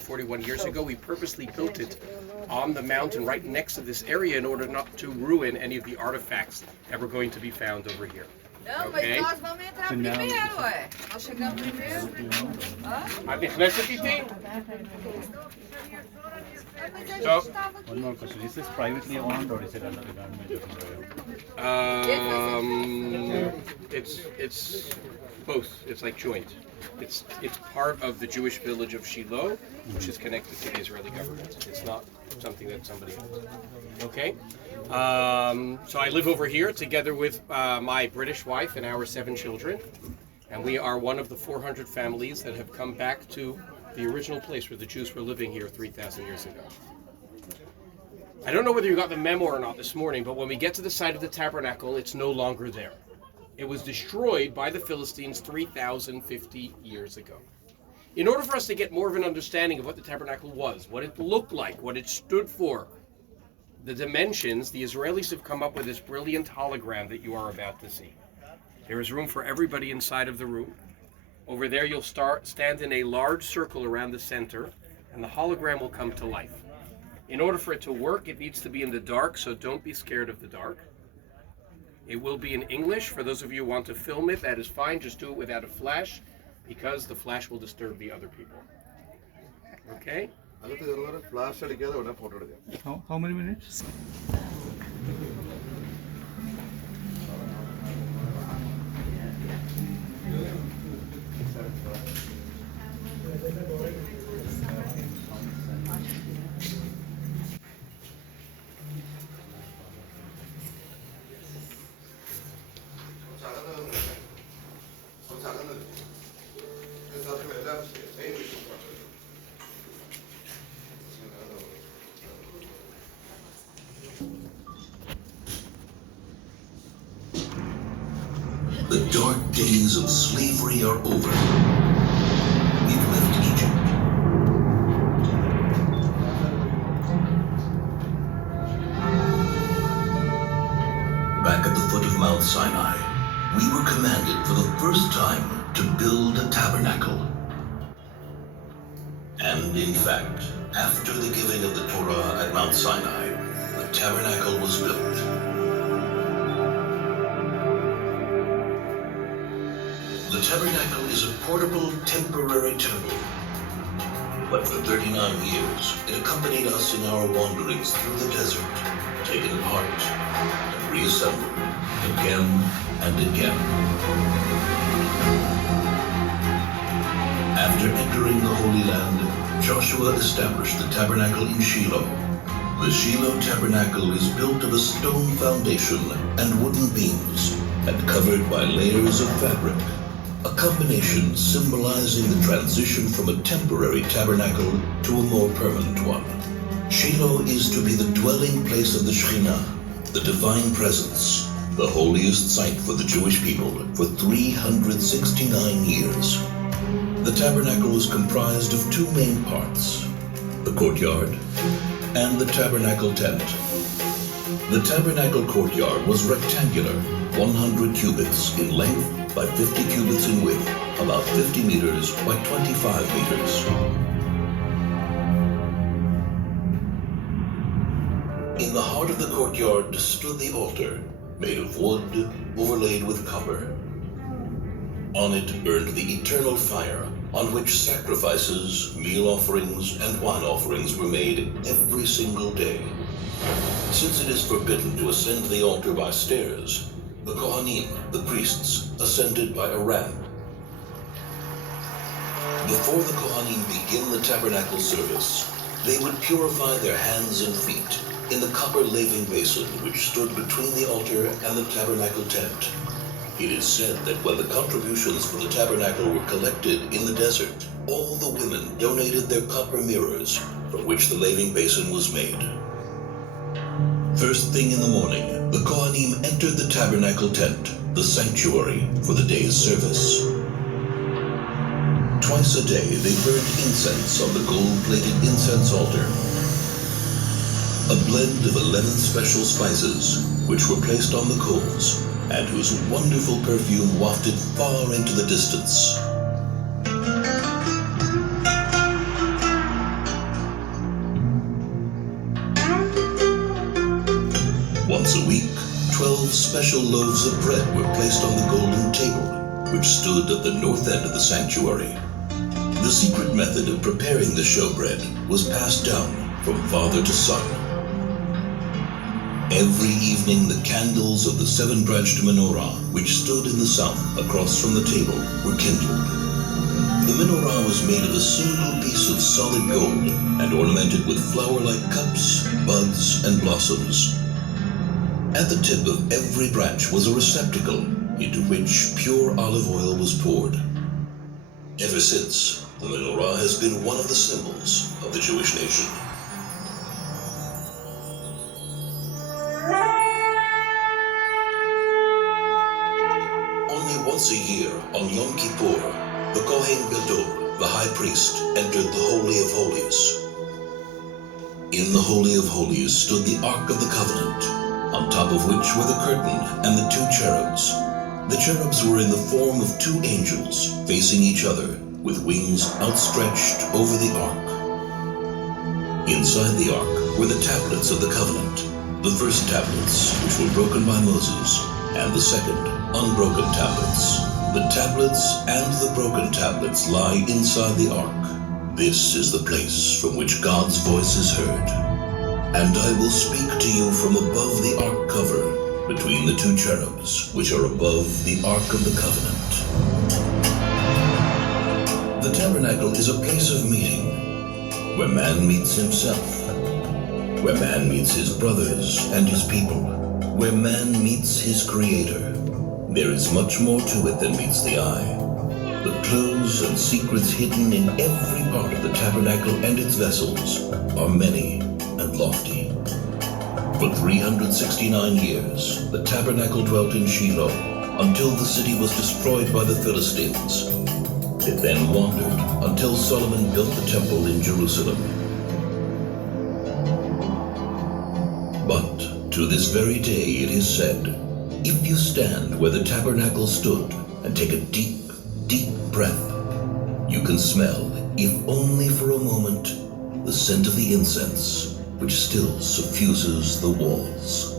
41 years ago. We purposely built it on the mountain right next to this area in order not to ruin any of the artifacts that were going to be found over here. Não, Okay. mas nós vamos entrar primeiro, ué. Nós chegamos primeiro. Hã? את נכנסת איתי? Mas a So- gente estava aqui. One more question. Is this privately owned or is it under the government? It's both. It's like joint. It's part of the Jewish village of Shiloh, which is connected to the Israeli government. It's not something that somebody owns. Okay. So I live over here together with my British wife and our 7 children, and we are one of the 400 families that have come back to the original place where the Jews were living here 3,000 years ago. I don't know whether you got the memo or not this morning, but when we get to the site of the tabernacle, it's no longer there. It was destroyed by the Philistines 3,050 years ago. In order for us to get more of an understanding of what the tabernacle was, what it looked like, what it stood for, the dimensions, the Israelis have come up with this brilliant hologram that you are about to see. There is room for everybody inside of the room. Over there you'll stand in a large circle around the center, and the hologram will come to life. In order for it to work, it needs to be in the dark, so don't be scared of the dark. It will be in English. For those of you who want to film it, that is fine. Just do it without a flash, because the flash will disturb the other people. Okay? How many minutes? The dark days of slavery are over. We've left Egypt. Back at the foot of Mount Sinai, we were commanded for the first time to build a tabernacle. And in fact, after the giving of the Torah at Mount Sinai, a tabernacle was built. The tabernacle is a portable, temporary temple. But for 39 years, it accompanied us in our wanderings through the desert, taken apart and reassembled again and again. After entering the Holy Land, Joshua established the tabernacle in Shiloh. The Shiloh tabernacle is built of a stone foundation and wooden beams, and covered by layers of fabric. A combination symbolizing the transition from a temporary tabernacle to a more permanent one. Shiloh is to be the dwelling place of the Shekhinah, the divine presence, the holiest site for the Jewish people for 369 years. The tabernacle was comprised of 2 main parts, the courtyard and the tabernacle tent. The tabernacle courtyard was rectangular, 100 cubits in length by 50 cubits in width, about 50 meters by 25 meters. In the heart of the courtyard stood the altar, made of wood overlaid with copper. On it burned the eternal fire, on which sacrifices, meal offerings, and wine offerings were made every single day. Since it is forbidden to ascend the altar by stairs, the Kohanim, the priests, ascended by a ramp. Before the Kohanim begin the tabernacle service, they would purify their hands and feet in the copper laving basin which stood between the altar and the tabernacle tent. It is said that when the contributions for the tabernacle were collected in the desert, all the women donated their copper mirrors from which the laving basin was made. First thing in the morning, the Kohanim entered the tabernacle tent, the sanctuary, for the day's service. Twice a day, they burned incense on the gold-plated incense altar. A blend of 11 special spices, which were placed on the coals, and whose wonderful perfume wafted far into the distance. Once a week, 12 special loaves of bread were placed on the golden table, which stood at the north end of the sanctuary. The secret method of preparing the showbread was passed down from father to son. Every evening, the candles of the seven-branched menorah, which stood in the south across from the table, were kindled. The menorah was made of a single piece of solid gold and ornamented with flower-like cups, buds, and blossoms. At the tip of every branch was a receptacle into which pure olive oil was poured. Ever since, the menorah has been one of the symbols of the Jewish nation. Only once a year, on Yom Kippur, the Kohen Gadol, the high priest, entered the Holy of Holies. In the Holy of Holies stood the Ark of the Covenant, on top of which were the curtain and the two cherubs. The cherubs were in the form of two angels, facing each other, with wings outstretched over the ark. Inside the ark were the tablets of the covenant, the first tablets, which were broken by Moses, and the second, unbroken tablets. The tablets and the broken tablets lie inside the ark. This is the place from which God's voice is heard. And I will speak to you from above the ark cover, between the two cherubs, which are above the ark of the covenant. The tabernacle is a place of meeting, where man meets himself, where man meets his brothers and his people, where man meets his Creator. There is much more to it than meets the eye. The clues and secrets hidden in every part of the tabernacle and its vessels are many and lofty. For 369 years, the tabernacle dwelt in Shiloh until the city was destroyed by the Philistines. It then wandered until Solomon built the temple in Jerusalem. But to this very day it is said, if you stand where the tabernacle stood and take a deep, deep breath, you can smell, if only for a moment, the scent of the incense which still suffuses the walls.